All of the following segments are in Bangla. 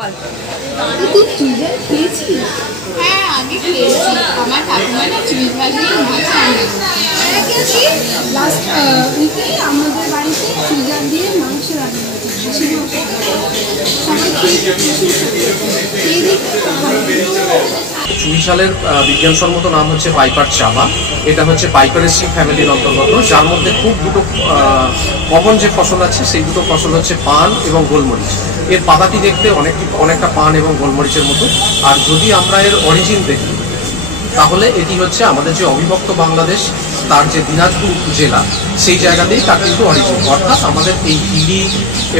তুই চুইঝাল খেয়েছিস? হ্যাঁ, আগে খেয়েছি। আমার ঠাকুমা না চুইঝাল দিয়ে মাছ রান্না করছে। লাস্ট উইকে আমাদের বাড়িতে চুইঝাল দিয়ে মাংস রান্না হয়েছে। সবাই খেয়ে দেখতে চুইঝালের বিজ্ঞানসম্মত নাম হচ্ছে পাইপার চাবা। এটা হচ্ছে পাইপারেসি ফ্যামিলির অন্তর্গত, যার মধ্যে খুব দুটো কমন যে ফসল আছে সেই দুটো ফসল হচ্ছে পান এবং গোলমরিচ। এর পাতাটি দেখতে অনেকটা পান এবং গোলমরিচের মতো। আর যদি আমরা এর অরিজিন দেখি তাহলে এটি হচ্ছে আমাদের যে অবিভক্ত বাংলাদেশ, তার যে দিনাজপুর জেলা, সেই জায়গাতেই তার কিন্তু অরিজিন। অর্থাৎ আমাদের এই হিলি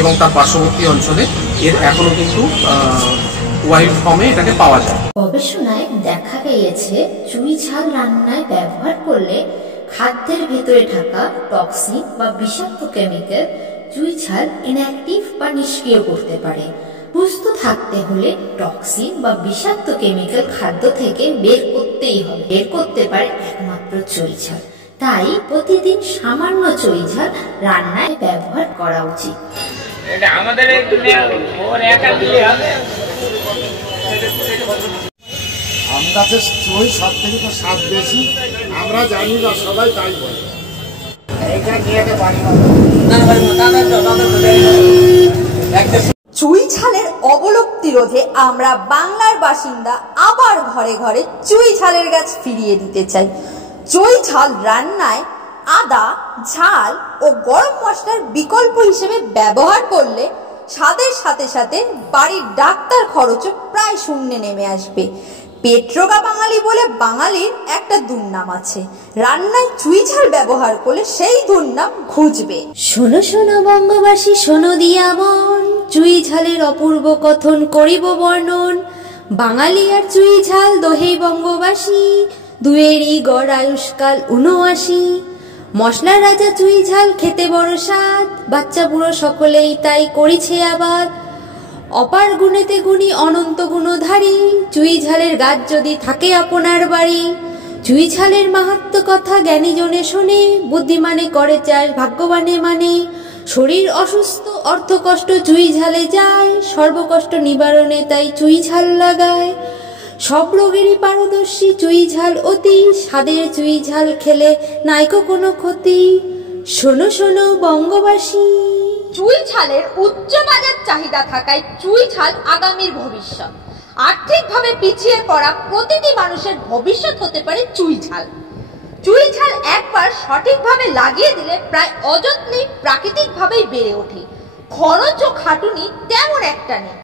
এবং তার পার্শ্ববর্তী অঞ্চলে এর এখনো কিন্তু ওয়াইল্ড ফর্মে এটাকে পাওয়া যায়। গবেষণায় দেখা গিয়েছে চুইঝাল রান্নায় ব্যবহার করলে খাদ্যের ভেতরে থাকা টক্সিন বা বিষাক্ত কেমিক্যাল চুইঝাল ইনঅ্যাক্টিভ বা নিষ্ক্রিয় করতে পারে। সুস্থ থাকতে হলে টক্সিন বা বিষাক্ত কেমিক্যাল খাদ্য থেকে বের করতেই হবে। বের করতে পারে একমাত্র চুইঝাল। তাই প্রতিদিন সামান্য চুইঝাল রান্নায় ব্যবহার করা উচিত। এটা আমাদের ওর একা দিলে হবে। আম গাছের চই সব থেকে তো স্বাদ বেশি, আমরা জানি না, সবাই তাই বলে। এইটা নিয়ে চুইঝালের অবলুপ্তি রোধে আমরা বাংলার বাসিন্দা আবার ঘরে ঘরে চুইঝালের গাছ ফিরিয়ে দিতে চাই। চুইঝাল রান্নায় আদা, ঝাল ও গরম মশলার বিকল্প হিসেবে ব্যবহার করলে স্বাদের সাথে সাথে বাড়ির ডাক্তার খরচও প্রায় শূন্যে নেমে আসবে। পেট্রোগা বাঙালি বলে বাঙালির একটা দুর্নাম আছে, রান্নায় চুইঝাল ব্যবহার করলে সেই দুর্নাম ঘুচবে। শোনো শোনো বঙ্গবাসী, শোনো দিয়া মন, চুইঝালের অপূর্ব কথন করিব বর্ণন। বাঙালি আর চুইঝাল দোহেই বঙ্গবাসী, দুয়েরই গড় আয়ুষ্কাল ৭৯। মশলার রাজা চুইঝাল খেতে বড় স্বাদ, বাচ্চা বুড়ো সকলেই তাই করিছে আবার। অপার গুণেতে গুণী অনন্ত গুণধারী, চুইঝালের গাছ যদি থাকে আপনার বাড়ি। চুইঝালের মাহাত্ম্য কথা জ্ঞানী জনে শোনে, বুদ্ধিমানে করে চাষ ভাগ্যবানে মানে। শরীর অসুস্থ অর্থ কষ্ট চুইঝালে যায়, সর্বকষ্ট নিবারণে তাই চুইঝাল লাগায়। সব রোগেরই পারদর্শী চুইঝাল অতি, স্বাদের চুইঝাল খেলে নাইকো কোনো ক্ষতি। শোনো শোনো বঙ্গবাসী। চুইঝালের উচ্চ বাজার চাহিদা থাকায় চুইঝাল আগামীর ভবিষ্যৎ। আর্থিকভাবে পিছিয়ে পড়া প্রতিটি মানুষের ভবিষ্যৎ হতে পারে চুইঝাল। চুইঝাল একবার সঠিকভাবে লাগিয়ে দিলে প্রায় অযত্নেই প্রাকৃতিকভাবেই বেড়ে ওঠে। খরচ ও খাটুনি তেমন একটা নেই।